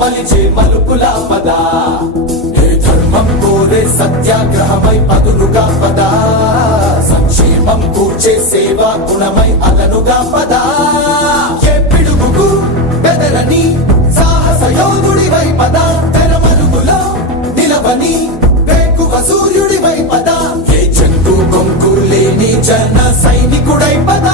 మలిచే మలుపుల పద ఏ ధర్మం కోరే సత్యాగ్రహమై పదులుగా పద సంక్షేమం కూర్చే సేవా గుణమై అలనుగా పద ఏ పిడుగుకు బెదరని సాహస యోధుడివై పద తెరమలుగులో నిలవని వేకువ సూర్యుడివై పద ఏ చెంగు కొంకు లేని జన సైనికుడై పద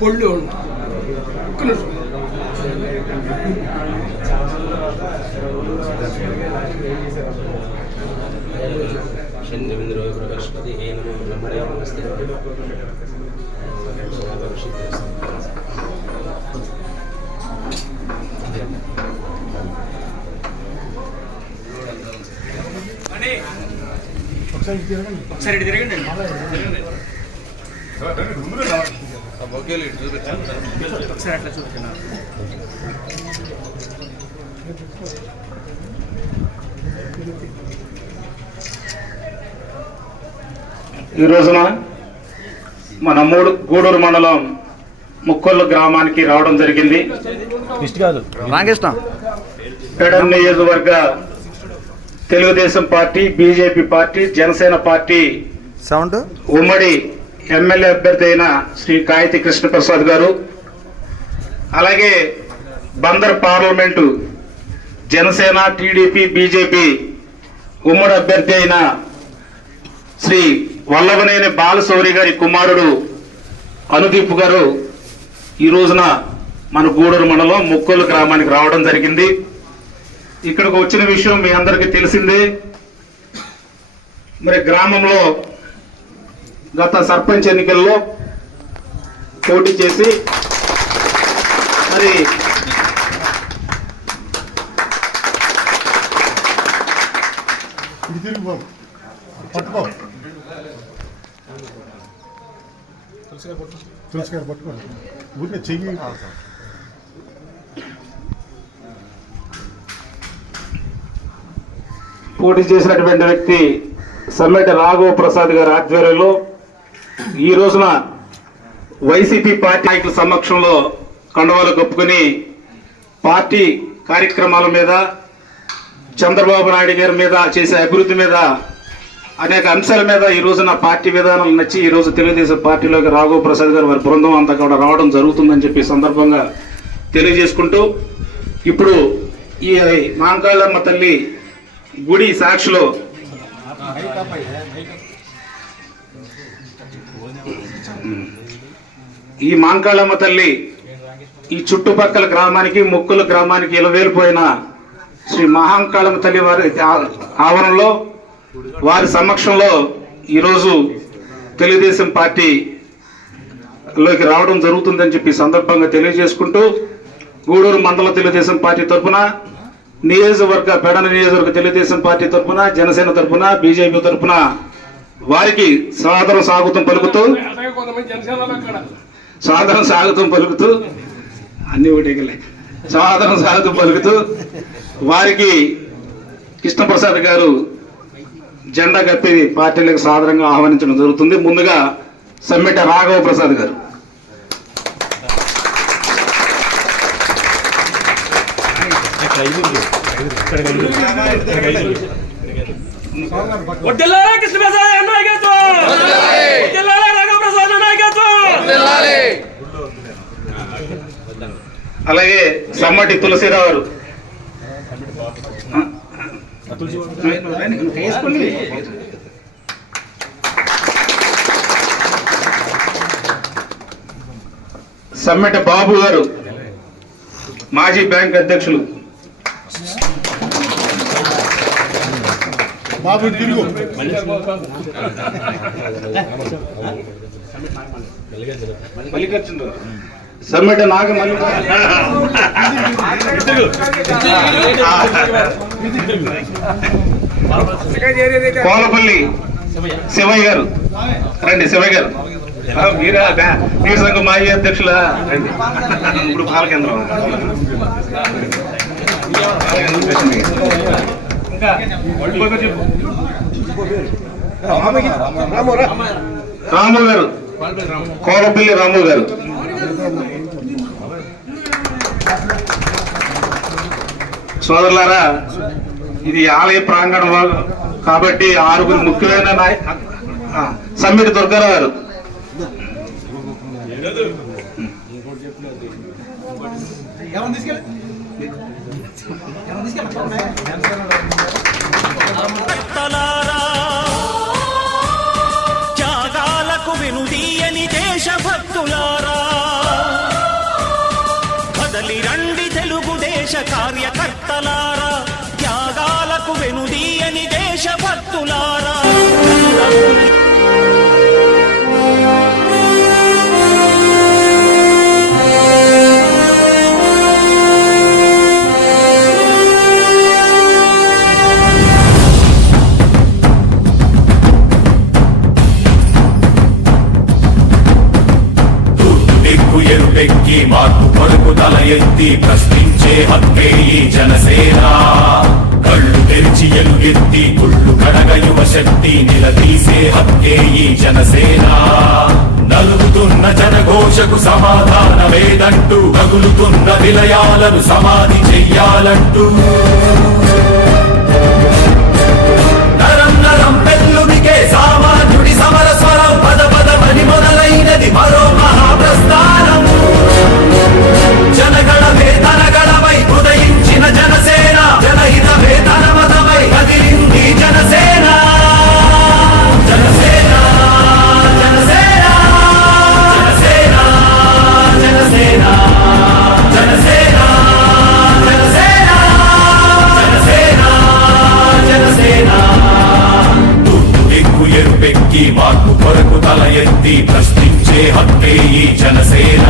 పొళ్ళు శనింద్రో బృహస్పతి ఏ నమో బ్రహ్మణే నమస్తే ఒకసారి తిరగండి ఒకసారి అట్లా చూస్తున్నా. ఈ రోజున మన గూడూరు మండలం ముక్కొల్లు గ్రామానికి రావడం జరిగింది. పెడన్ నియోజకవర్గ Telugu Desam party, BJP party, Janasena party ఉమ్మడి ఎమ్మెల్యే అభ్యర్థి అయిన శ్రీ కాయితి కృష్ణప్రసాద్ గారు, అలాగే Bandar parliament Janasena, TDP, BJP ఉమ్మడి అభ్యర్థి అయిన శ్రీ వల్లభనేని బాలశౌరి గారి కుమారుడు అనుదీప్ గారు ఈ రోజున మన గూడూరు మండలం ముక్కొల్లు గ్రామానికి రావడం జరిగింది. ఇక్కడికి వచ్చిన విషయం మీ అందరికీ తెలిసిందే. మరి గ్రామంలో గత సర్పంచ్ ఎన్నికల్లో పోటీ చేసి మరి పోటీ చేసినటువంటి వ్యక్తి సమ్మెట రాఘవ ప్రసాద్ గారి ఆధ్వర్యంలో ఈ రోజున వైసీపీ పార్టీ నాయకుల సమక్షంలో కండవాలు కప్పుకొని పార్టీ కార్యక్రమాల మీద, చంద్రబాబు నాయుడు గారి మీద చేసే అభివృద్ధి మీద, అనేక అంశాల మీద ఈ రోజున పార్టీ విధానాలు నచ్చి ఈ రోజు తెలుగుదేశం పార్టీలోకి రాఘవ ప్రసాద్ గారు వారి బృందం అంతా కూడా రావడం జరుగుతుందని చెప్పి సందర్భంగా తెలియజేసుకుంటూ, ఇప్పుడు ఈ మాంకాళమ్మ తల్లి గుడి సాక్షిలో ఈ మాంకాళమ్మ తల్లి ఈ చుట్టుపక్కల గ్రామానికి, ముక్కుల గ్రామానికి ఇలవేలిపోయిన శ్రీ మహాంకాళమ్మ తల్లి వారి ఆవరణలో వారి సమక్షంలో ఈరోజు తెలుగుదేశం పార్టీలోకి రావడం జరుగుతుందని చెప్పి సందర్భంగా తెలియజేసుకుంటూ గూడూరు మండల తెలుగుదేశం పార్టీ తరఫున పెడన నియోజకవర్గ తెలుగుదేశం పార్టీ తరఫున జనసేన తరఫున బీజేపీ తరఫున వారికి సాదర స్వాగతం పలుకుతూ అన్ని ఒకటే సాదరం స్వాగతం పలుకుతూ వారికి కృష్ణప్రసాద్ గారు జెండా కప్పి పార్టీలకు సాదరంగా ఆహ్వానించడం జరుగుతుంది. ముందుగా సమ్మెట రాఘవ ప్రసాద్ గారు. అలాగే సమ్మటి తులసిరావు గారు. సమ్మెట బాబు గారు మాజీ బ్యాంక్ అధ్యక్షులు. బాబు తిరుగు. సమ్మెట నాగమల్లి కోలపల్లి శివయ్య గారు. రండి శివయ్య గారు. మీరు సంఘం మాజీ అధ్యక్షులా రండి. ఇప్పుడు పాల కేంద్రం రాము గారు. కోలపల్లి రాము గారు. సోదరులారా, ఇది ఆలయ ప్రాంగణం కాబట్టి 6 ముఖ్యమైన సమ్మిటి దుర్గారావు గారు. త్యాగాలకు వినుదీయని దేశభక్తులారా, కదలి రండి తెలుగుదేశ కార్యకర్తలారా, త్యాగాలకు వెనుదీయని దేశభక్తులారా. ఎరుపెక్కి మార్పు కొరకు తల ఎత్తి ప్రశ్నించే హక్కే ఈ జనసేన. కళ్ళు తెరిచి ఎలుగెత్తి కుళ్ళు కడగ యువ శక్తి నిలదీసే హక్కే ఈ జనసేన. నలుగుతున్న జనఘోషకు సమాధానమేదంటూ తగులుతున్న విలయాలను సమాధి చెయ్యాలంటూ నరం నరం పెళ్ళునికే సామాన్యుడి సమర స్వరం పద పదమని మొదలైనది మరో మహాప్రస్థానం. జనగణమే తనగణమై ఉదయించిన జనసేన, జనహితమే తన మతమై కదిలింది జనసేన. జనసేన జనసేన జనసేన జనసేన జనసేన జనసేన జనసేన జనసేన. దిక్కు ఎరుపెక్కి మార్పు కొరకు తల ఎత్తి ప్రశ్నించే హక్కే ఈ జనసేన.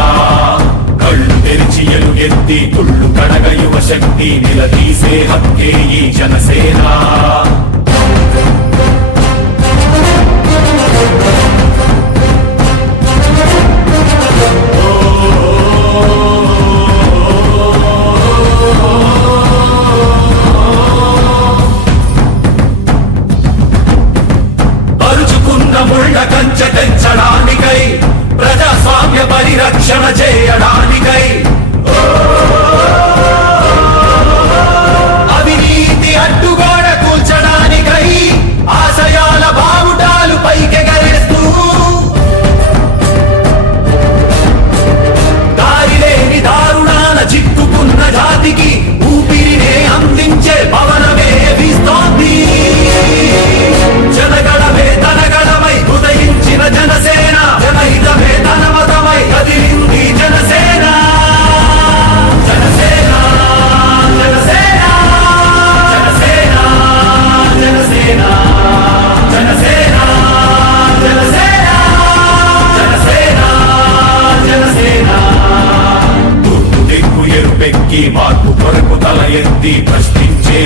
కళ్ళు తెరిచి ఎలుగెత్తి కుళ్ళు కడగ యువ శక్తి నిలదీసే హక్కే ఈ జనసేన. పరుచుకున్న ముళ్ళ కంచె తెంచడానికై, ప్రజాస్వామ్య పరిరక్షణ చేయడానికై, అవినీతి అడ్డుగోడ కూల్చడానికై, ఆశయాల బావుటాలు పైకెగరేస్తూ దారిలేని దారుణాల చిక్కుకున్న జాతికి ఊపిరినే అందించే పవనమే వీస్తోంది. జనగణమే తనగణమై ఉదయించిన జనసేన, జనహితమే తన మతమై కదిలింది జనసేన. ఉవ్వెక్కి మార్పు కొరకు తల ఎత్తి ప్రశ్నించే